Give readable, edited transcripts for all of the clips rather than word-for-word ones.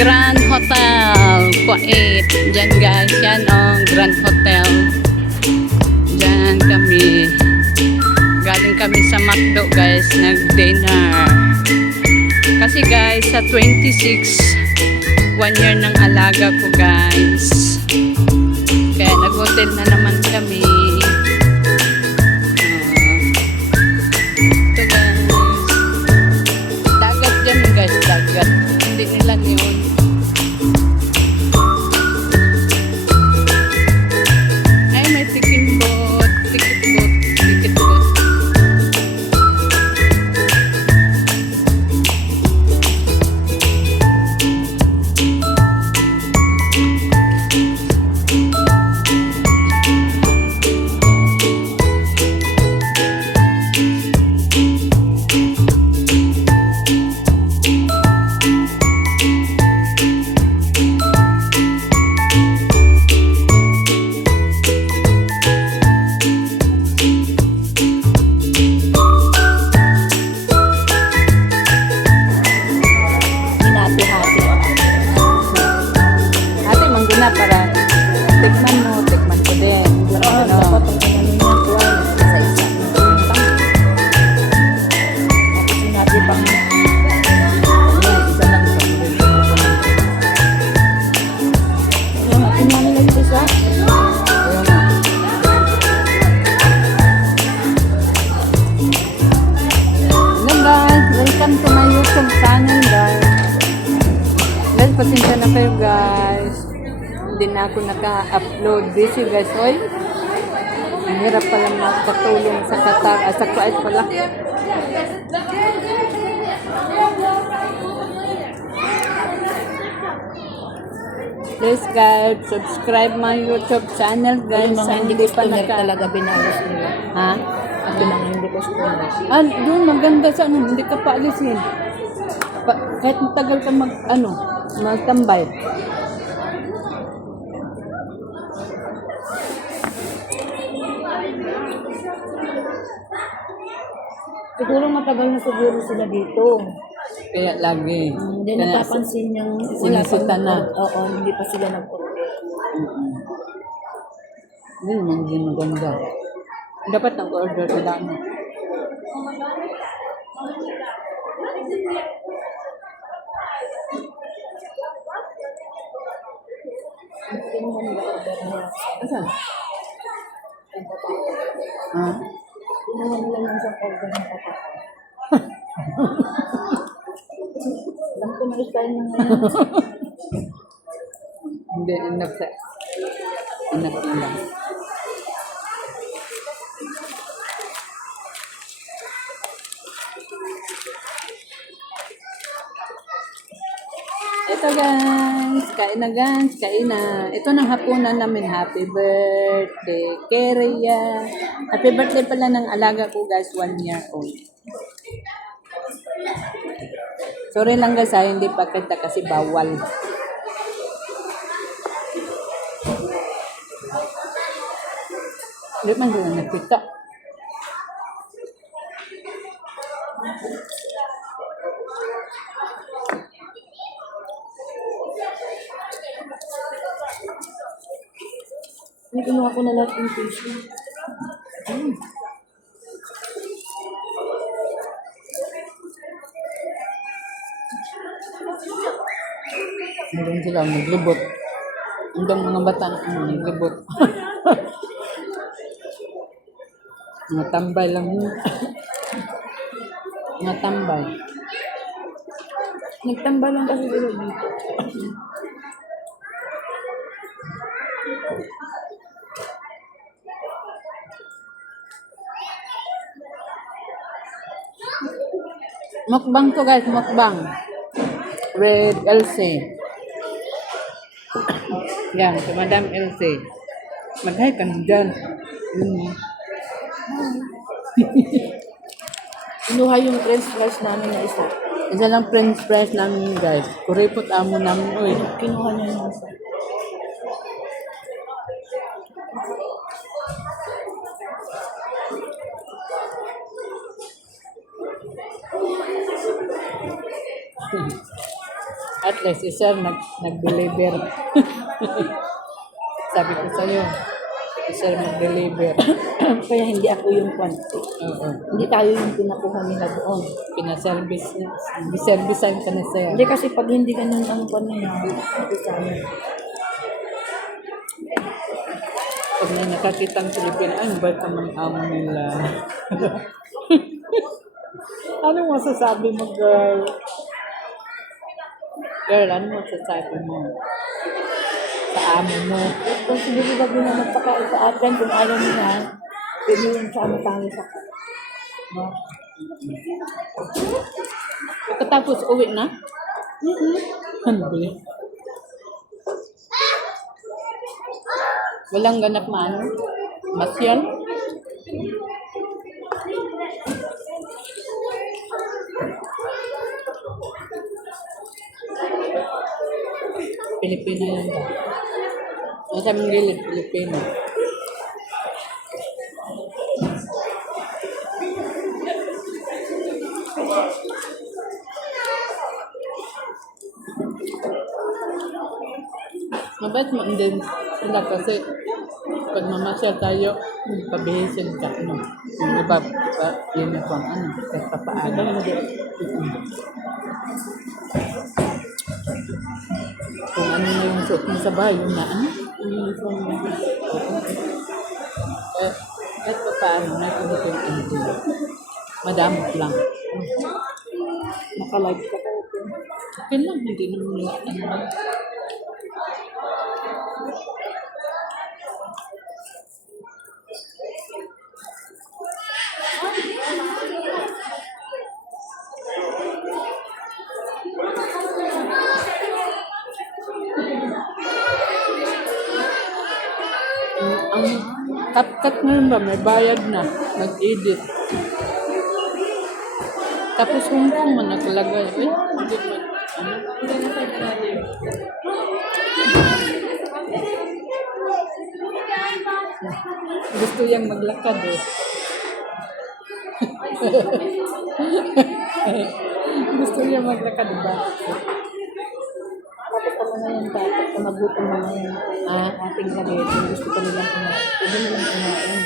Grand Hotel Kuwait. Diyan guys, yan Grand Hotel. Diyan kami. Galing kami sa McDo guys, nag-dinner. Kasi guys, sa 26, 1 year ng alaga ko guys. Kaya nag-hotel na naman kami. Ito guys. Dagat dyan guys, dagat. Hindi nila yun. Ay, may ticket boat. Ticket boat. Na para tikman mo, tikman ko din. Dapat ang ano niya, kuwan, isa-isa. Tapos sinabi pang, isa lang sa mga. Ayun, natin nga nila yung isa. Ayun nga. Hello guys, welcome to my YouTube channel guys. Guys, pasensya na kayo guys. Hindi na ako naka-upload. Busy guys, oy. Ang hirap pala magpatulong sa Qatar. Sa Kuwait pala. Please guys, subscribe my YouTube channel guys. Yung mga hindi customer talaga binalos nila. Ha? At yung mga hindi customer. Ah, doon maganda sa ano, hindi ka paalisin. Kahit matagal ka magtambay. Siguro matagal na siguro sila dito. Kaya lagi. Hindi Kaya napapansin yung sinisita na. Oo, hindi pa sila nag-order. Hindi naman din maganda. Dapat nag-order ka lang. Hindi naman nag-order niya. Asan? Ha? Hindi naman nila yung isang order na tatakot. Alam ko na style na ngayon. Hindi, anak nila. Ito guys, kain na guys, kain na. Ito ng hapunan namin, happy birthday, Keria. Happy birthday pala ng alaga ko guys, 1 year old. Sorry lang guys ha, hindi pa kita kasi bawal. Hindi man sila nakita. Hindi kinuha ko na lahat yung tissue. Meron sila naglubot. Hanggang mga bata naglubot. Mga tambay lang yun. Mga tambay. Nagtambay lang kasi sila dito. Mukbang to guys, mukbang. Red Elsie. Yan, si Madam Elsie. Mag-hi ka na dyan. Kinuha yung french fries namin na isa. Isa lang french fries namin guys. Kuripot amo namin. Uy. Kinuha niya yung isa. At Eh, si Sir nag-deliver. Sabi ko sa'yo, si Sir mag-deliver. Kaya hindi ako yung kwanto. Oo. Hindi tayo yung pinakuha nila doon. Pinaservice, servicean ka na Sir. Hindi kasi pag hindi ganun ang kwan niya, ito sa amin. Pag may nakakitang Pilipino, ay, ba't naman amo nila? Anong masasabi mo, girl? Girl, ano masasabi mo? Sa amo mo. Responsibilidad din na magpakain sa atin kung ayaw nila, pwede yung sa amin tayo sa no? Pagkatapos uwi na? Hindi. Walang ganap maano? Masyal? Pilipino yan ba? Nasa mong gilid, Pilipino. Mabait mo din sila kasi pag mamasyal tayo, pabihisin ka, ano, yung iba, uniform, ano, kahit pa paano. Kung ano na yung suot mo sa bahay, yun na, ano, uniform na. Kahit pa paano, may uniform hindi. Madamot lang. Nakalive ka tayo. Okay lang, hindi naman nila, ano. Ang CapCut ngayon ba, may bayad na, mag-edit. Tapos kung man nakalagay, hindi man, ano? Gusto yang maglakad eh. Gusto niya maglakad ba? Tapos pa mga yan dapat na magutom mga yan. Ating gabi, kung gusto ko nilang kumain. Pwede nilang kumain.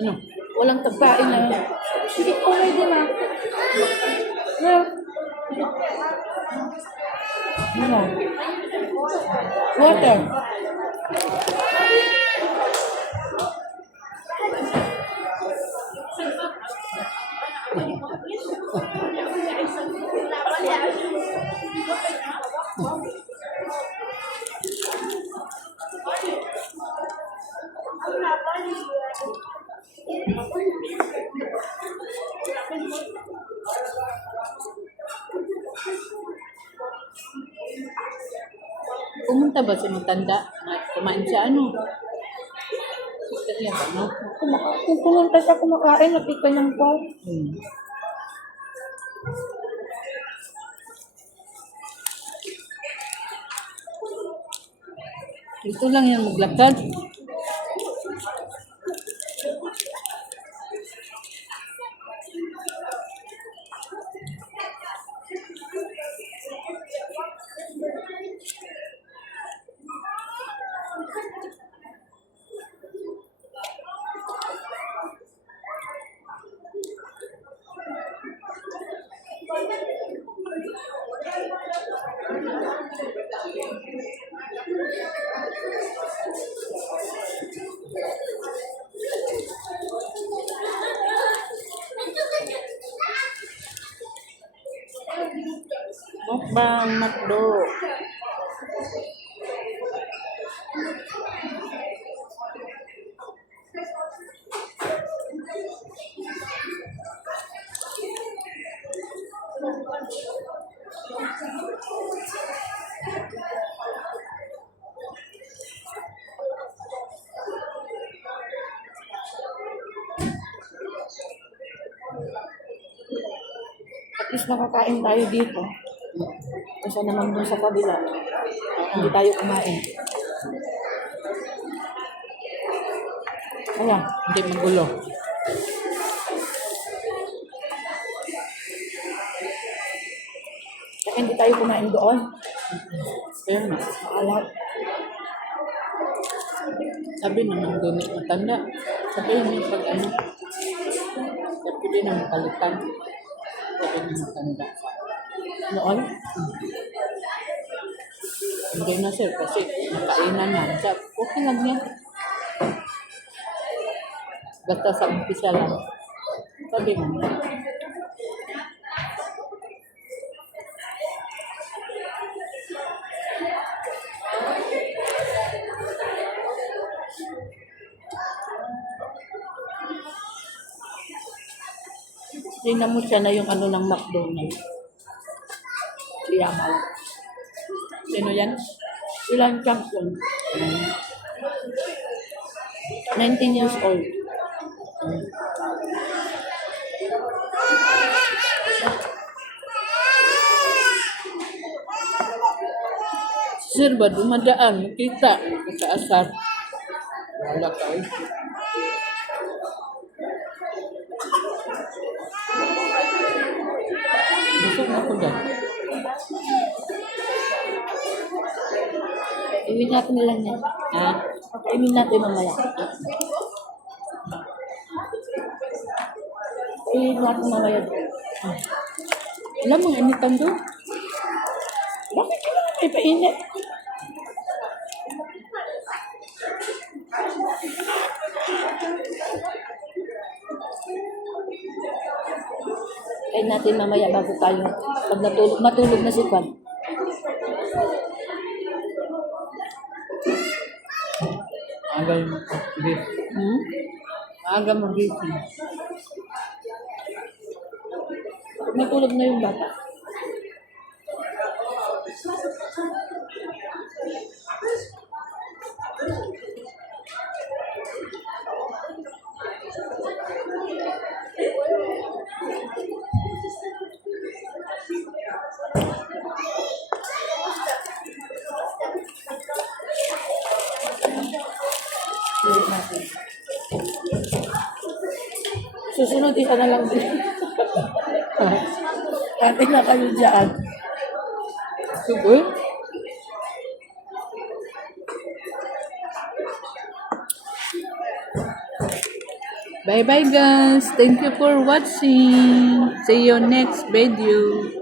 Ano? Walang tagpain na. Sige, okay din ah. Yeah. Ano? Water. Pumunta ba si Matanda? Kumain siya ano? Kaya ba, no? Kung pumunta siya kumakain, napika ng kwa. Ito lang yan maglakad. Mukbang McDo. imbis na kakain tayo dito, kasi naman dun sa kabila, hindi tayo kumain. Kaya, Hindi magulo. kaya hindi tayo kumain doon. Kaya nga. Maalat. Sabi naman doon matanda. Sabi naman pag ano. Sabi din naman palitan. Sabi naman matanda. Noon, Hindi na sir kasi nakainan na. Sabi, okay lang yan. Basta sa umpisa lang. Sabi mo. tingnan mo siya na yung ano ng McDonald's. Si Yamal. Sino yan? Ilan champion? 19 years old. Sir ba dumadaan? Makita. Sa asar. Wala ka eh. Busog na ko dyan. Iwin natin nila niya. Ha? Iwin natin mamaya. Iwin natin mamaya doon. Alam mo, initan doon. Bakit kailangan may painit? Kain natin mamaya bago tayo. Pag matulog na si Kwan. Aga yung mag-gising. Aga mag-gising. Pag matulog na yung bata. Ulit natin. Susunod, isa na lang din. Ate na kayo dyan. Sugoy? Bye bye guys. Thank you for watching. See you next video.